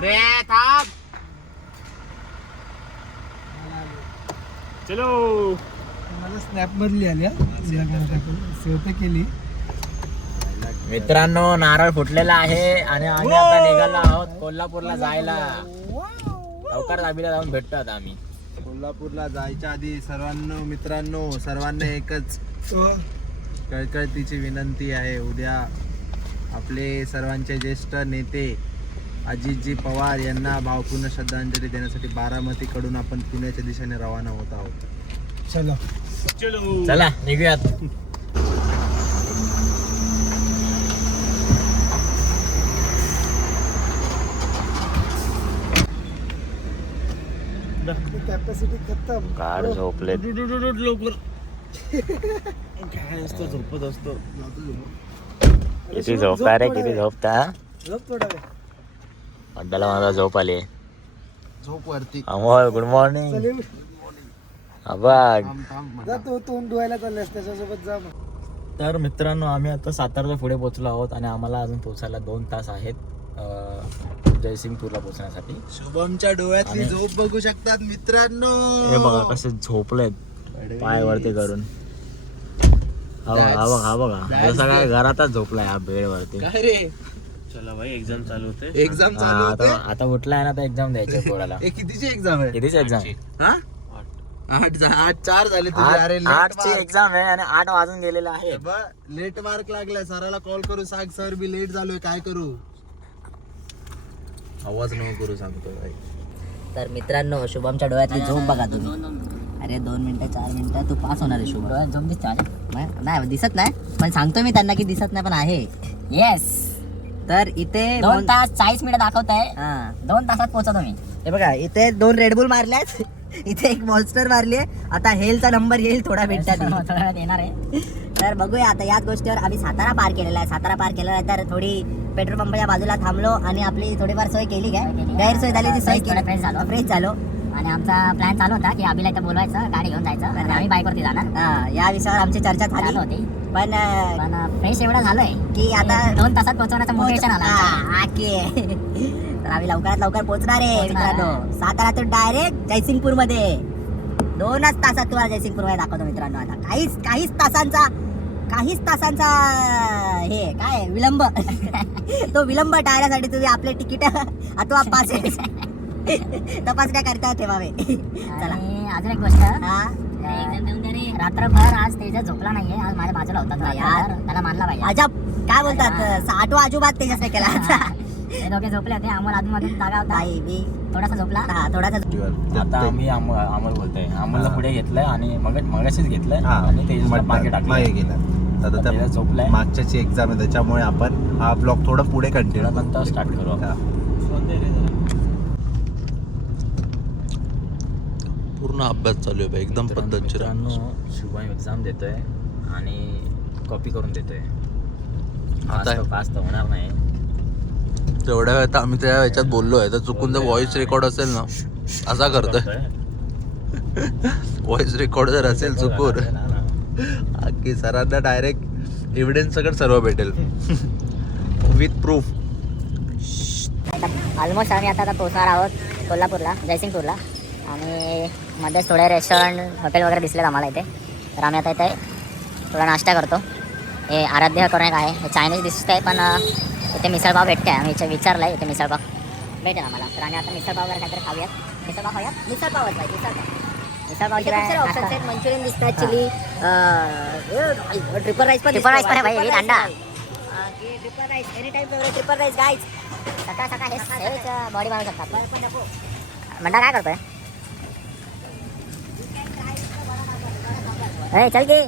रे थांब. चलो. मला स्नॅप मधली आली सेव्ह केली. मित्रांनो नारळ फुटलेला आहे आणि आम्ही आता निघालो आहोत कोल्हापूरला जायला. लवकर दाबीला जाऊन भेटतो आता आम्ही. कोल्हापूरला जायच्या आधी मित्रांनो सर्वांना एकच कळकळतीची विनंती आहे. उद्या आपले सर्वांचे ज्येष्ठ नेते अजितजी पवार यांना भावपूर्ण श्रद्धांजली देण्यासाठी बारामतीकडून आपण पुण्याच्या दिशेने रवाना होत आहोत. चला निघूयात. कॅपॅसिटी खतम. कार झोपले. लवकर काय असतो झोपत असतो. किती झोपता रे किती झोपता. झोप थोडा वेळ. अड्डाला माझा झोप आली. झोप वरती. Amol good morning. चल अबा जा तू तोंड धुवायला चाललास त्याच्यासोबत जा मग. तर मित्रांनो आम्ही आता सातारच्या पुढे पोहोचलो आहोत आणि आम्हाला अजून पोहोचायला 2 तास आहेत जयसिंगपूरला पोहोचण्यासाठी. शुभमच्या डोळ्यातली झोप बघू शकतात मित्रांनो. हे बघा कसे झोपलेत पाय वरती करून. हा बघा जसं काय घरातच झोपलाय हा बेड वरती. काय रे चला भाई एक्झाम चालू होते. एक्झाम चालू होते. आता उठलाय ना तर एक्झाम द्यायची पोराला. कितीची एक्झाम आहे. कितीच एक्झाम. हा 8 झाले तुझे. अरे 8ची एक्झाम आहे आणि 8 वाजून गेलेला आहे. लेट मार्क लागलाय. सराला कॉल करू सांग सर मी लेट झालोय काय करू. आवाज नको करू सांगतो भाई. तर मित्रांनो शुभमच्या डोळ्यातली झोप बघा तुम्ही. अरे 2 मिनिटं 4 मिनिटं तू पास होणार आहे शुभम. डोळ्यात झोप दिसते नाही दिसत नाही पण सांगतो मी त्यांना की दिसत नाही पण आहे. येस. तर इथे 2 तास 40 मिनिटं दाखवत आहे. 2 तासात पोहोचतो मी. हे बघा इथे 2 रेडबुल मारल्यात. इथे एक मॉन्स्टर मारली. आता हेलचा नंबर येईल थोडा भेटतात येणार आहे. तर बघूया आता याच गोष्टीवर आम्ही सातारा पार केलेला आहे. सातारा पार केलेला आहे तर थोडी पेट्रोल पंपच्या बाजूला थांबलो आणि आपली थोडीफार सोय केली. काय गैरसोय झाली ती सोय फ्रेश झालो. आणि आमचा प्लॅन चालू होता की अभिला इथं बोलवायचं गाडी घेऊन जायचं तर आम्ही बाईकवरती जाणार. या विषयावर आमची चर्चा झाली होती पण फ्रेश एवढा झालोय की आता 2 तासात पोहोचवण्याचं मोटिवेशन आला. तर आम्ही लवकरात लवकर पोहोचणार आहे मित्रांनो. साताऱ्यातून डायरेक्ट जयसिंगपूर मध्ये 2च तासात तुम्हाला जयसिंगपूर मध्ये दाखवतो मित्रांनो. आता काहीच तासांचा हे काय विलंब तो विलंब टाळण्यासाठी तुम्ही आपले तिकीट अथवा पास तपासण्या करता ठेवावे. चला अजून एक गोष्ट. रात्रभर आज तेजस झोपला नाहीये. आज माझ्या बाजूला होता यार. त्याला मानला पाहिजे. अजब काय बोलतात. 8 अजूबात तेजसने केला. ते दोघे झोपले होते. अमोल अजून जागा होता. थोडासा झोपला. थोडासा. आता आम्ही अमोल बोलतोय. अमोलला पुढे घेतलंय आणि मगाशीच घेतलंय आणि तेजसला मागे टाकलं. आता त्या झोपलाय. मागच्याची एक्झाम आहे त्याच्यामुळे आपण हा ब्लॉग थोडा पुढे कंटिन्यू नंतर स्टार्ट करू. पूर्ण अभ्यास चालू आहे एकदम पद्धतशीर. शुभम एक्झाम देतोय आणि कॉपी करून देतोय. पास तर होणार नाही. तेवढ्या वेळात आम्ही त्या ह्याच्यात बोललोय तर चुकून जर व्हॉइस रेकॉर्ड असेल ना असा करतोय. व्हॉइस रेकॉर्ड जर असेल चुकून की सरांना डायरेक्ट एव्हिडन्स सगळं सर्व भेटेल विथ प्रूफ. ऑलमोस्ट आम्ही आता पोहोचणार आहोत कोल्हापूरला जयसिंगपूरला. आणि मध्येच थोडे रेस्टॉरंट हॉटेल वगैरे दिसलेत आम्हाला इथे. तर आम्ही आता इथे थोडा नाश्ता करतो. हे आराध्य करून एक आहे. हे चायनीज दिसत आहे पण इथे मिसळपाव भेटते. आम्ही विचारलं आहे इथे मिसळपाव भेटेल आम्हाला. तर आम्ही आता मिसळपाव वगैरे काहीतरी खाऊयात. मिसळपाव खाऊयात. मिसळपावच पाहिजे. मिसळपाव ऑप्शन मंचुरियन दिसतात. चिली ट्रिपल राईस पण आहे भाई. अंडा triple rice any time favourite triple rice guys. सकाळ सकाळ हे बॉडी मारू शकतात. मंडा काय करतोय. चल की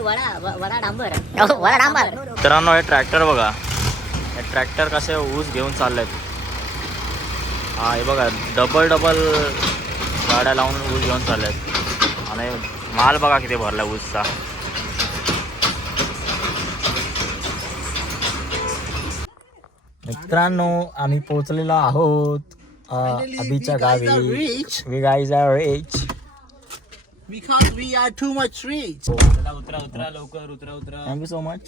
वडा डांबर. मित्रांनो हे ट्रॅक्टर बघा. हे ट्रॅक्टर कसे ऊस घेऊन चाललेत. हा हे बघा डबल गाड्या लावून ऊस घेऊन चाललेत आणि माल बघा किती भरला ऊसचा. मित्रांनो आम्ही पोहोचलेलो आहोत अभिच्या गावी. We guys are rich. Because we are too much rich. उतरा लवकर उतरा. Thank you so much.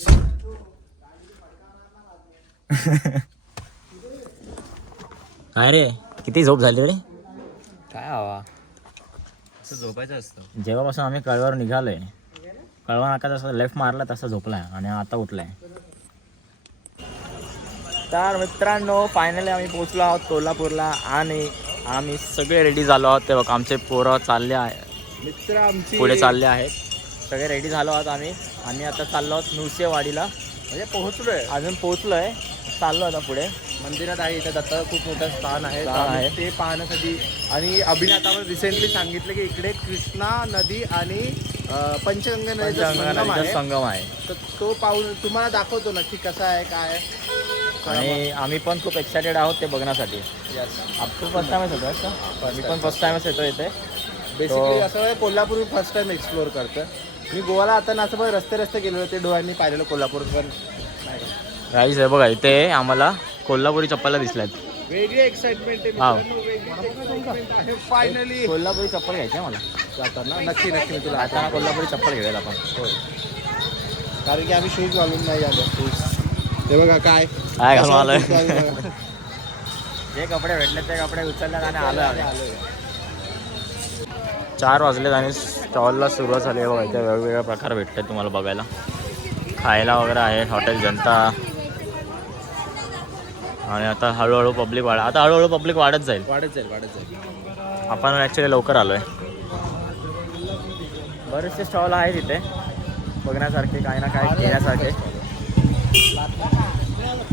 काय रे किती झोप झाली रे? काय हवा असं झोपायचं असतं. जेव्हापासून आम्ही कळवावर निघालोय, कळवा नाका जसं लेफ्ट मारला तसं झोपलाय आणि आता उठलाय. तर मित्रांनो फायनली आम्ही पोहोचलो आहोत कोल्हापूरला आणि आम्ही सगळे रेडी झालो आहोत. ते बघ आमचे पोरं चालले आहे, मित्र आमची पुढे चालले आहेत. सगळे रेडी झालो आहोत आम्ही आता चाललो आहोत नृसिंहवाडीला. म्हणजे पोहोचलोय, अजून पोहोचलोय, चाललो आता पुढे. मंदिरात आहे. इथं दत्त खूप मोठं स्थान आहे, स्थान आहे. ते पाहण्यासाठी. आणि अभिनेतावर रिसेंटली सांगितलं की इकडे कृष्णा नदी आणि पंचगंगा नदीचा संगम आहे. संगम आहे तर तो पाहून तुम्हाला दाखवतो नक्की कसा आहे काय आहे. आणि आम्ही पण खूप एक्सायटेड आहोत ते बघण्यासाठी. तू फर्स्ट टाइमच येतो का? मी पण फर्स्ट टाइमच येतो इथे. बेसिकली असं आहे, कोल्हापूर फर्स्ट टाइम एक्सप्लोअर करतं. मी गोवाला आता ना असं पण रस्ते गेले होते, डोळ्यांनी पाहिलेलं कोल्हापूर. पण राईस आहे बघा, इथे आम्हाला कोल्हापुरी चप्पल दिसल्यात. वेगळी एक्साइटमेंट आहे. फायनली कोल्हापुरी चप्पल घ्यायची आहे मला जाताना नक्की मी तुला आता कोल्हापुरी चप्पल घेऊया आपण. कारण की आम्ही शूज घालून नाही आलो. शूज हे बघा काय घालून आलोय. जे कपडे भेटले ते कपडे उचलल्यात आणि आलोय. 4 वाजलेत आणि स्टॉलला सुरुवात झाली आहे बघा. इथे वेगवेगळ्या प्रकार भेटतात तुम्हाला बघायला, खायला वगैरे आहे. हॉटेल जनता. आणि आता हळूहळू पब्लिक वाढत जाईल. आपण ॲक्च्युली लवकर आलो आहे. बरेचसे स्टॉल आहेत इथे बघण्यासारखे, काही ना काही घेण्यासारखे.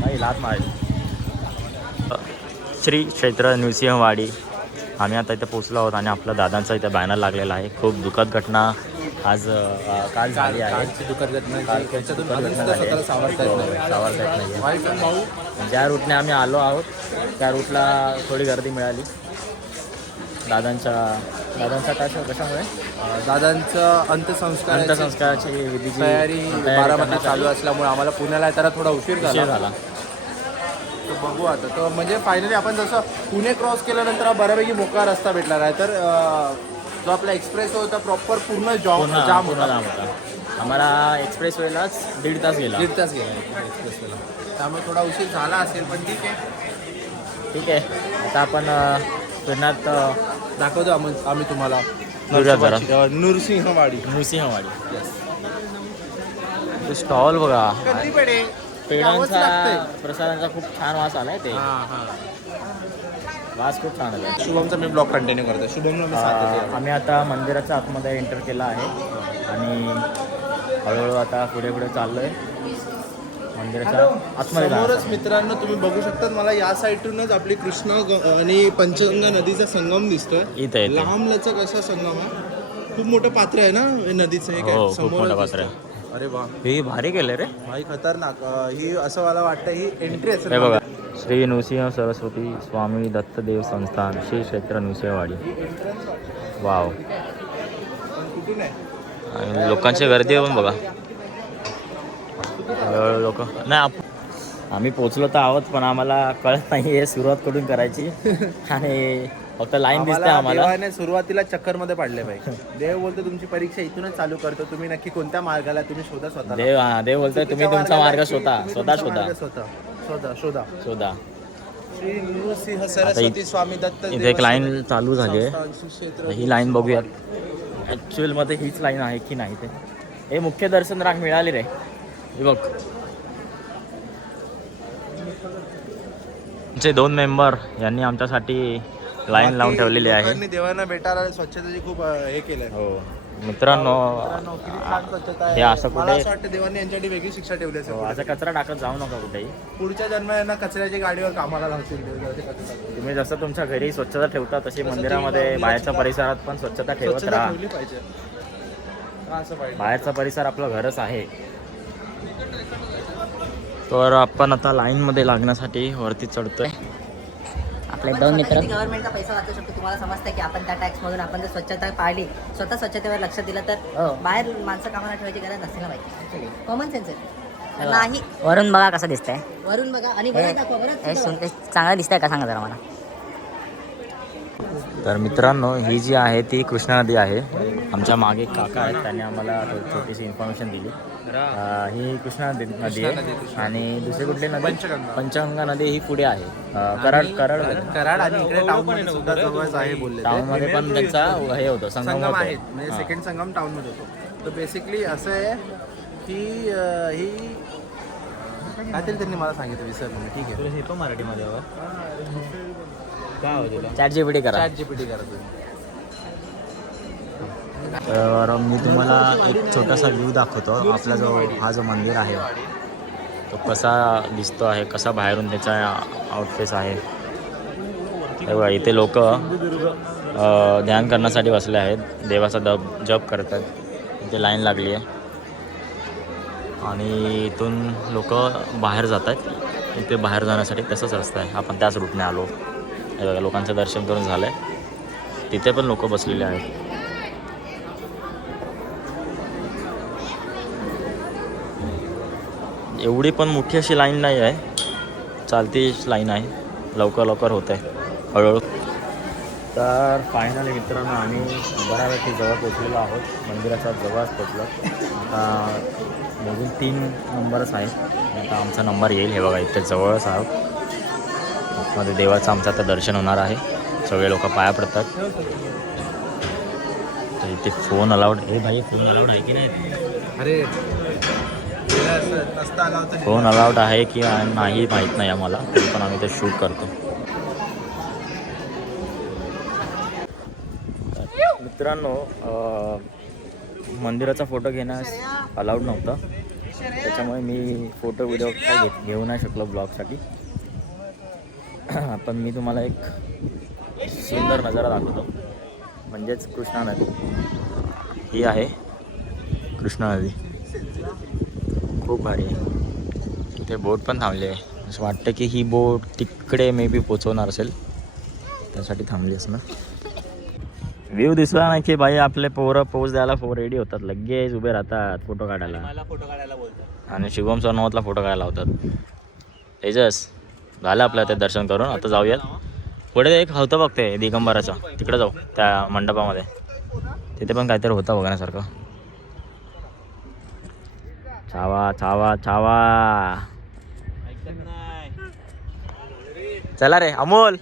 काही लात मारेल. श्री क्षेत्र नृसिंहवाडी आम्ही आता इथे पोचलो आहोत आणि आपल्या दादांचा इथे बॅनर लागलेला आहे. खूप दुःखद घटना आज काल झाली आहे. सावरता येत नाही. ज्या रूटने आम्ही आलो आहोत त्या रूटला थोडी गर्दी मिळाली. दादांचा काय कशामुळे दादांचं अंत्यसंस्काराची विधीची तयारी बारामती चालू असल्यामुळे आम्हाला पुण्याला येताना थोडा उशीर झाला. तर बघू आता. तर म्हणजे फायनली आपण जसं पुणे क्रॉस केल्यानंतर हा बऱ्यापैकी मोकळा रस्ता भेटला आहे. तर जो आपला एक्सप्रेस होता प्रॉपर पूर्ण जाम होता. आम्हाला एक्सप्रेस वेलाच 1.5 तास गेला. 1.5 तास गेला एक्सप्रेसला. त्यामुळे थोडा उशीर झाला असेल, पण ठीक आहे. आता आपण फिरण्यात दाखवतो आम्ही तुम्हाला नृसिंहवाडी. स्टॉल बघा, कधी पडे पेढ्यांचा प्रसादांचा खूप छान वास आलाय. ते वास खूप छान आला. शुभमचा मी ब्लॉग कंटिन्यू करतो. शुभमला मी साथ देतो. आम्ही आता मंदिराच्या आतमध्ये एंटर केला आहे आणि हळूहळू आता पुढे चाललोय मंदिराच्या आतमध्ये. समोरच मित्रांनो तुम्ही बघू शकता, मला या साईडूनच आपली कृष्णा आणि पंचगंगा नदीचा संगम दिसतोय. इथे लांब लचक असा संगम आहे. खूप मोठं पात्र आहे ना हे नदीचं. हे काय खूप मोठं पात्र आहे. अरे वा, हे भारी केलं रे भाई, खतरनाक. ही असं मला वाटतं ही एंट्री असेल. हे बघा, श्री नृसिंह सरस्वती स्वामी दत्तदेव संस्थान श्री क्षेत्र नृसिंहवाडी. वाव. कुठून आहे? आणि लोकांची गर्दी पण बघा. लोक नाही, आम्ही पोचलो तर आहोत पण आम्हाला कळत नाही आहे सुरुवात कुठून करायची. आणि फक्त लाईन दिसते आम्हाला. देवाने सुरुवातीला चक्कर मध्ये पाडले भाई. देव बोलतो तुमची परीक्षा इथूनच चालू करतो, तुम्ही नक्की कोणत्या मार्गाला तुम्ही शोधा स्वतः. देव बोलतोय तुम्ही तुमचा मार्ग शोधा. श्री नृसिंह सरस्वती स्वामी दत्त. इथे एक लाईन चालू झाली आहे, ही लाईन बघूयात ॲक्च्युअल मध्ये हीच लाईन आहे की नाही ते. हे मुख्य दर्शन रांग मिळाली रे. हे बघ, आमचे 2 मेंबर यांनी आमच्यासाठी लाईन लावून ठेवलेली आहे. देवांना भेटायला स्वच्छतेची खूप हे केलंय. हो मित्रांनो, हे असं मला कुठे असं वाटतं देवांनी यांच्यासाठी वेगळी शिक्षा ठेवली असेल. असं कचरा टाकत जाऊ नका कुठेही. पुढच्या जन्मांना कचऱ्याची गाडीवर कामाला लावतील. तुम्ही जसं तुमच्या घरी स्वच्छता ठेवता तशी मंदिरामध्ये बाहेरच्या परिसरात पण स्वच्छता ठेवत राहा. ठेवली पाहिजे. असं पाहिजे. बाहेरचा परिसर आपलं घरच आहे. तर आपण आता लाईनमध्ये लागण्यासाठी वरती चढतोय. आपले 2 मित्र. गव्हर्नमेंटचा पैसा वाचू शकतो. तुम्हाला समजतं की आपण त्या टॅक्स मधून आपण जर स्वच्छता पाळली, स्वतः स्वच्छतेवर लक्ष दिलं तर बाहेर माणसं कामाला ठेवायची गरज नसते ना पाहिजे. कॉमन सेन्स आहे. नाही, वरून बघा कसं दिसतंय. वरून बघा आणि बरं दाखवा. बरं चांगलं दिसतंय का सांगा जरा मला. तर मित्रांनो ही जी आहे ती कृष्णा नदी आहे. आमच्या मागे एक काका आहेत, त्यांनी आम्हाला छोटीशी इन्फॉर्मेशन दिली. ही कृष्णा नदी आहे आणि दुसरी कुठली नदी? पंचगंगा नदी ही पुढे आहे. कराड आणि इकडे टाउन मध्ये सुद्धा जवळच आहे बोलले. टाउनमध्ये पण त्यांचा हे होतं, संगम संगम होतो. आहेत म्हणजे सेकंड संगम टाउन मध्ये होतो. तर बेसिकली असं आहे की ही काहीतरी त्यांनी मला सांगितलं विसरलो मी. ठीक आहे हे पण मराठीमध्ये काय होतं? चॅट जीपीटी करा. ChatGPT करा तुम्ही. तर मी तुम्हाला एक छोटासा व्ह्यू दाखवतो. आपला हा जो मंदिर आहे तो कसा दिसतो आहे, कसा बाहेरून त्याचा आउटफेस आहे. हे बघा इथे लोक ध्यान करण्यासाठी बसले आहेत, देवाचा जप करतात. इथे लाईन लागली आहे आणि इथून लोक बाहेर जात आहेत. इथे बाहेर जाण्यासाठी तसंच रस्ता आहे, आपण त्याच रूटने आलो. हे बघा लोकांचं दर्शन करून झालं आहे. तिथे पण लोक बसलेले आहेत. एवढी पण मोठी अशी लाईन नाही आहे, चालतीच लाईन आहे. लवकर लवकर होत आहे हळूहळू. तर फायनली मित्रांनो आम्ही बऱ्यापैकी जवळ पोचलेलो आहोत. मंदिराच्या जवळच पोचलो. आता अजून 3 नंबरच आहे. आता आमचा नंबर येईल. हे बघा इथे जवळच आहोत. मध्ये देवाचं आमचं आता दर्शन होणार आहे. सगळे लोक पाया पडतात. तर इथे फोन अलाउड. भाई फोन अलाउड आहे की नाही? अरे रस्ता आला होता. फोन अलाउड आहे की नाही माहीत नाही आम्हाला, तरी पण आम्ही ते शूट करतो. मित्रांनो मंदिराचा फोटो घेण्यास अलाउड नव्हतं, त्याच्यामुळे मी फोटो व्हिडिओ काही घेऊ नाही शकलो ब्लॉगसाठी. पण मी तुम्हाला एक सुंदर नजारा दाखवतो, म्हणजेच कृष्णा नदी. ही आहे कृष्णा नदी. खूप भारी आहे. इथे बोट पण थांबली आहे. असं वाटतं की ही बोट तिकडे मे बी पोचवणार असेल, त्यासाठी थांबली असणार. व्ह्यू दिसला नाही की बाई आपले पोरं पोच द्यायला रेडी होतात, लगेच उभे राहतात फोटो काढायला. मला फोटो काढायला बोलतात आणि शुभम सोनवतला फोटो काढायला होतात. तेजस झालं आपलं ते दर्शन करून. आता जाऊयात पुढे. एक होतं बघते दिगंबराचं, तिकडे जाऊ त्या मंडपामध्ये. तिथे पण काहीतरी होतं बघण्यासारखं. छावा छावा छावा. चला रे अमोल.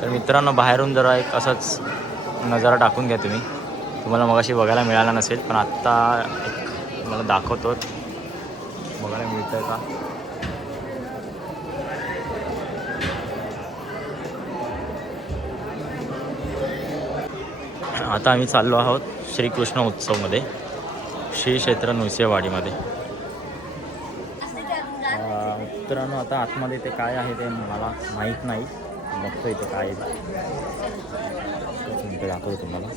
तर मित्रांनो बाहेरून जरा एक असाच नजारा टाकून घ्या तुम्ही. तुम्हाला मगाशी बघायला मिळाला नसेल, पण आत्ता एक मला दाखवतो. बघायला मिळतं आहे का? आता आम्ही चाललो आहोत श्रीकृष्ण उत्सवमध्ये, श्री क्षेत्र नृसिंहवाडीमध्ये. मित्रांनो आता आतमध्ये ते काय आहे ते मला माहीत नाही. बघतो इथे काय आहे ते दाखवतो तुम्हाला.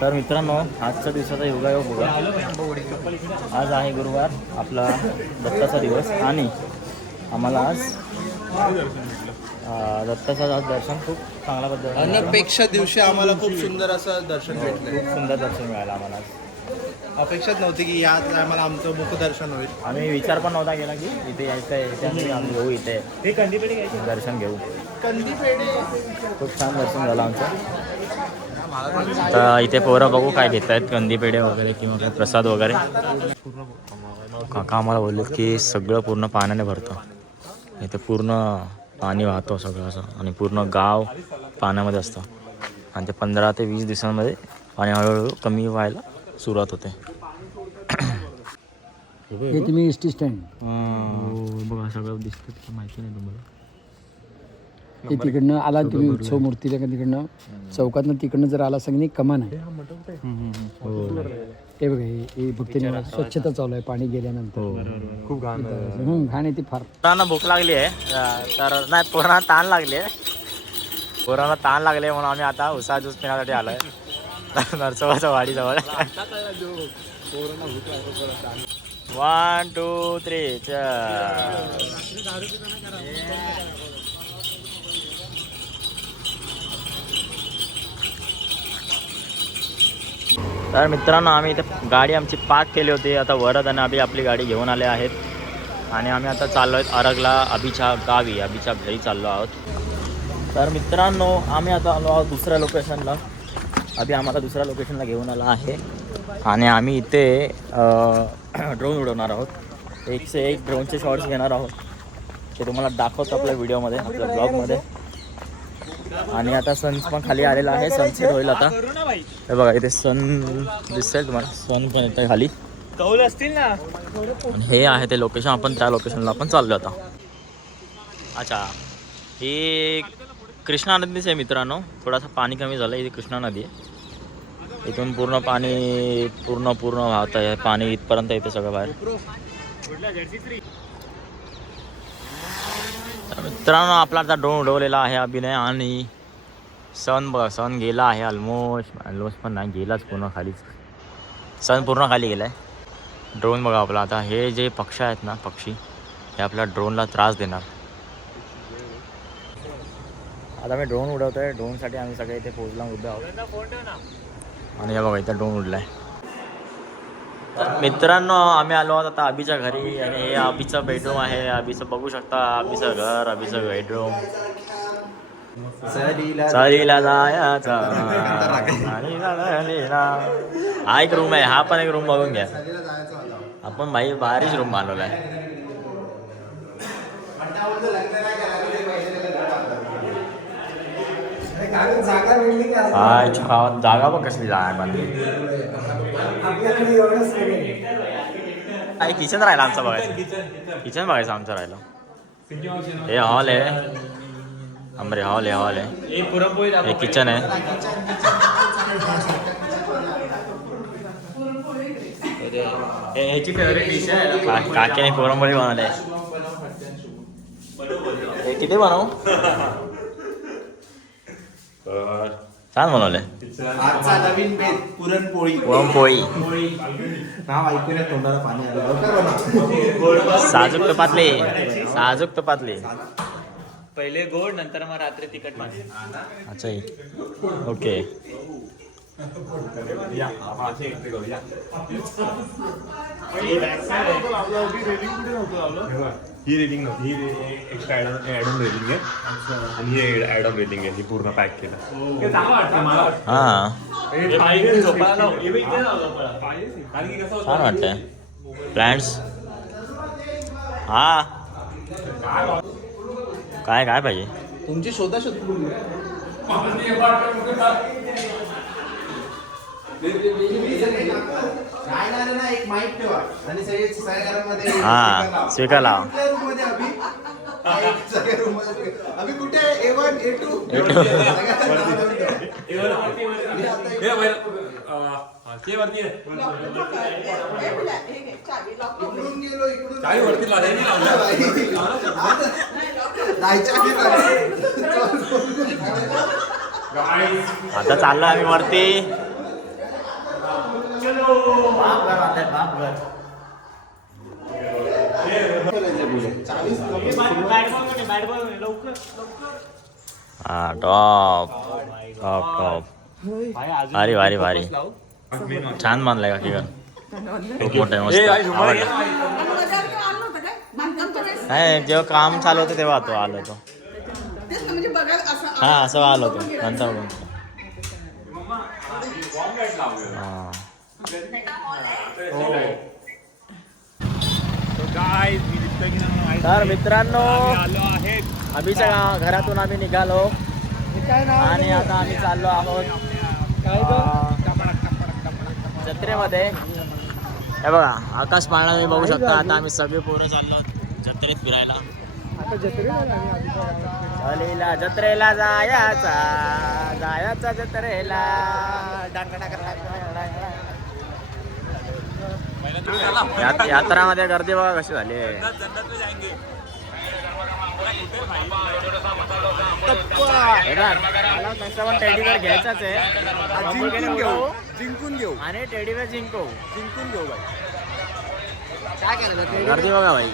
तर मित्रांनो आजच्या दिवसाचा योगायोग बघा. आज आहे गुरुवार, आपला दत्ताचा दिवस, आणि आम्हाला आज दत्ताचं आज दर्शन खूप चांगल्या पद्धतीने. अनपेक्षा दिवशी आम्हाला खूप सुंदर असं दर्शन भेटलं. खूप सुंदर दर्शन मिळालं आम्हाला. अपेक्षाच नव्हती की याच टायमाला आमचं मुखदर्शन होईल. आम्ही विचार पण नव्हता केला की इथे यायचं आहे, इथे आम्ही घेऊ, इथे दर्शन घेऊ. खूप छान दर्शन झालं आमचं. आता इथे पोरं बघू काय घेत आहेत, कंदी पेढे वगैरे किंवा काय प्रसाद वगैरे. काका आम्हाला बोलले की सगळं पूर्ण पाण्याने भरतं इथे. पूर्ण पाणी वाहतो सगळं असं, आणि पूर्ण गाव पाण्यामध्ये असतं. आणि ते 15 ते 20 दिवसांमध्ये पाणी हळूहळू कमी व्हायला सुरुवात होते. हे तुम्ही एस टी स्टँड बघा सगळं दिसतं, माहिती नाही तुम्हाला. हे तिकडनं आला तुम्ही उत्सव मूर्तीला का तिकडनं चौकातनं तिकडनं जर आला सांग कमान आहे. ते बघा हे फक्त स्वच्छता चालू आहे पाणी गेल्यानंतर. खूप घाण घाण आहे ती फार. पोरांना भूक लागली आहे, तर नाही पोरांना ताण लागली आहे. पोरांना ताण लागले म्हणून आम्ही आता उसा ज्यूस पिण्यासाठी आलो आहे नरसोबाच्या वाडीजवळ. 1 2 3 4. तर मित्रांनो आम्ही इथे गाडी आमची पार्क केली होती. आता वरद आणि अभि आपली गाडी घेऊन आले आहेत आणि आम्ही आता चाललो आहेत अरगला अभिच्या गावी, अभिच्या घरी चाललो आहोत. तर मित्रांनो आम्ही आता आलो आहोत दुसऱ्या लोकेशनला. अभि आम्हाला दुसऱ्या लोकेशनला घेऊन आला आहे आणि आम्ही इथे ड्रोन उडवणार आहोत. 101 ड्रोनचे शॉट्स घेणार आहोत. ते तुम्हाला दाखवतो आपल्या व्हिडिओमध्ये, आपल्या ब्लॉगमध्ये. आणि आता सन पण खाली आलेला आहे, सनसेट होईल आता. हे बघा इथे सन दिसेल तुम्हाला, सन पण येतं खाली. असतील ना. हे आहे ते लोकेशन, आपण त्या लोकेशनला आपण चाललो आता. अच्छा, ही कृष्णा नदीच आहे मित्रांनो. थोडासा पाणी कमी झालं, ही कृष्णा नदी आहे. इथून पूर्ण पाणी पूर्ण वाहत आहे, पाणी इथपर्यंत येते सगळं बाहेर. मित्रांनो आपला आता ड्रोन उडवलेला आहे अभिनय. आणि सन बघा, सन गेला आहे ऑलमोस्ट पण नाही गेलाच पूर्ण खालीच. सन पूर्ण खाली गेला आहे. ड्रोन बघा आपला. आता हे जे पक्षी आहेत ना, पक्षी हे आपल्या ड्रोनला त्रास देणार. आता मी ड्रोन उडवतो आहे. ड्रोनसाठी आम्ही सगळे इथे पोचला उभे आहोत. आणि हे बघा इथं ड्रोन उडला आहे. मित्रांनो आम्ही आलो आहोत आता अभिच्या घरी. आणि हे अभिचं बेडरूम आहे. अभिचं बघू शकता, अभिचं घर, अभिचं बेडरूम. सहलीला जायचा हा एक रूम आहे, हा पण एक रूम बघून घ्या. आपण भाई भारीच रूम मानवला आहे. जागा बघ कसली जागा बांधली. किचन राहिला आमचा बघायचं, किचन बघायचं आमचं राहिलं. हे हॉल आहे, आमरे हॉल आहे, हे किचन आहे. ह्याची फेवरेट डिश आहे. काकीने पुरणपोळी बनवले. हे किती बनवू? छान बनवले. आजचा नवीन बेत पुरणपोळी. नाव ऐकून तोंडाला पाणी आलं. साजूक तुपातले. पहिले गोड, नंतर मग रात्री तिखट पाणी. अच्छा ओके. ही रेलिंग नव्हती, ही एक्स्ट्रा ॲडम रेलिंग आहे आणि ही ॲडम रेलिंग आहे. ही पूर्ण पॅक केलं. हां छान वाटतंय. प्लॅन्ट्स हा काय पाहिजे तुमची शोधाशोध. एक माईक ठेवा आणि सगळ्या घरामध्ये हा स्पीकर लावा. अभि कुठे A1 A2 आता चाललो आम्ही वरती. हा टॉप भारी छान बांधलाय का किरण. खूप मोठं आहे, मस्त आवडलं. नाही जेव्हा काम चालू होतं तेव्हा तो आलो तो. हा असं आलो तो नंतर. तर मित्रांनो अभिच्या घरातून आम्ही निघालो आणि आता आम्ही चाललो आहोत जत्रेमध्ये. हे बघा आकाश पाळणा तुम्ही बघू शकता. आता आम्ही सगळे पोरं चाललो जत्रेत फिरायला. जत्रेला जायचा जत्रेला. यात्रामध्ये गर्दी बघा कशी झाली आहे. पण टेडीवेअर घ्यायचाच आहे. जिंकून घेऊ आणि टेडीवेअर जिंकून घेऊ भाई. काय केलं गर्दी बघा भाई.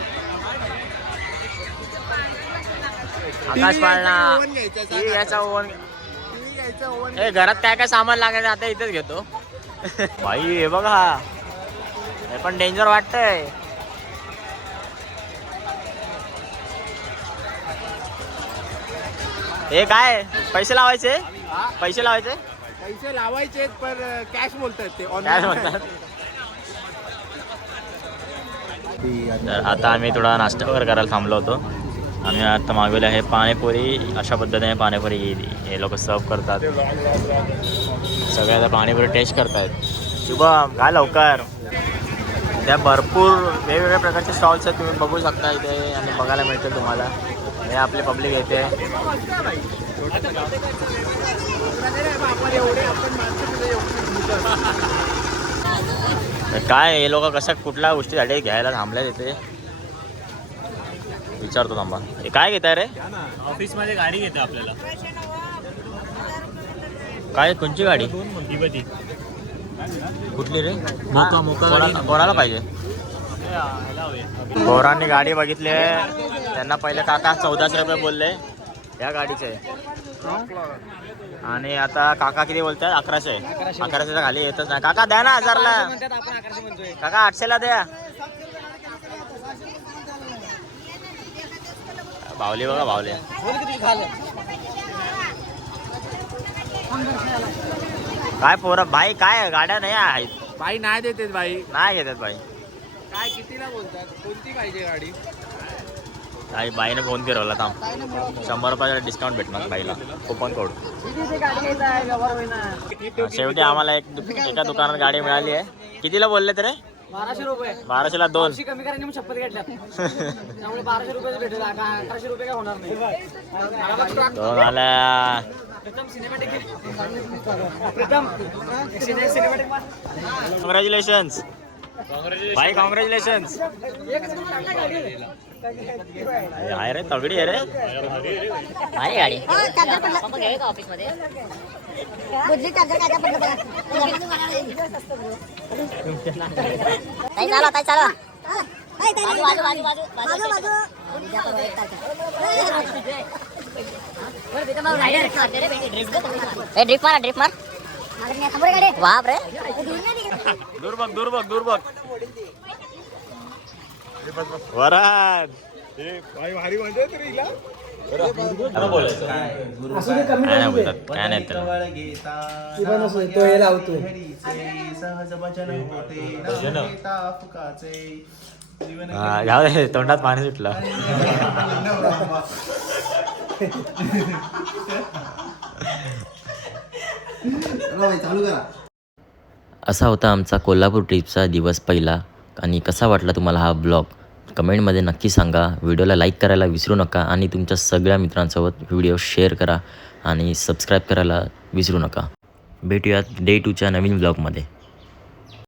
आकाश पाळणा याचा ओव्हन. हे घरात काय काय सामान लागायचं आता इथेच घेतो. भाई हे बघा, हे पण डेंजर वाटतंय. हे काय पैसे लावायचे? पैसे लावायचे? पैसे लावायचे पण कॅश बोलतात ते काय म्हणतात? तर आता आम्ही थोडा नाश्ता वगैरे करायला थांबलो होतो. आम्ही आता मागवले आहे पाणीपुरी. अशा पद्धतीने पाणीपुरी हे लोक सर्व करतात. सगळे आता पाणीपुरी टेस्ट करतायत. शुभम काय लवकर. त्या भरपूर वेगवेगळ्या प्रकारचे स्टॉल्स आहेत, तुम्ही बघू शकता इथे आणि बघायला मिळतील तुम्हाला. हे आपली पब्लिक येते. काय हे लोक कशा कुठल्या गोष्टीसाठी घ्यायला थांबल्या तिथे विचारतो थांबा. हे काय घेताय रे? ऑफिस मध्ये गाडी घेते आपल्याला. काय कोणची गाडी? कुठली रे? कोणाला पाहिजे? पोरांनी गाडी बघितली. त्यांना पहिले काका 1400 रुपये बोलले या गाडीचे, आणि आता काका किती बोलतात? 1100. 1100च्या खाली येतच नाही. काका द्या ना 1000ला. काका 800ला द्या. बावली बघा बावली. काय पोरं भाई, काय गाड्या नाही आहेत. बाई नाही देते बाई. नाही घेतात बाई. काय कितीला बोलतात? कोणती पाहिजे गाडी? काही बाईने फोन केला थांब. 100 रुपयाचा डिस्काउंट भेटणार बाईला, कुपन कोड. शेवटी आम्हाला एका दुकानात गाडी मिळाली आहे. कितीला बोलले तरी? 1200 रुपये. 1200ला 2. कमी करायची मग शपथ घेतल्या. त्यामुळे 1200 रुपये भेटेल. 1100 रुपये काय होणार नाही. 2 आल्या. कॉंग्रॅच्युलेशन्स भाई, कॉंग्रॅच्युलेशन्स. आहे रे, तगडी आहे रे. भारी गाडी. ऑफिस मध्ये ड्रिफ्ट मार. बाप रे. दूर बघ, दूर बघ, दूर बघ. वरात भारी म्हणते तरी हिला. काय बोलायचं? काय नाही बोलतात, काय नाही त्याला. तो हे लावतो. सहज वचन होते भजन. न घेता फुकाचे. जाऊ दे, तोंडात पाणी सुटलं. चालू करा. असा होता आमचा कोल्हापूर ट्रिपचा दिवस पहिला. आणि कसा वाटला तुम्हाला हा ब्लॉग कमेंटमध्ये नक्की सांगा. व्हिडिओला लाईक करायला विसरू नका आणि तुमच्या सगळ्या मित्रांसोबत व्हिडिओ शेअर करा आणि सबस्क्राईब करायला विसरू नका. भेटूयात डे 2च्या नवीन ब्लॉगमध्ये.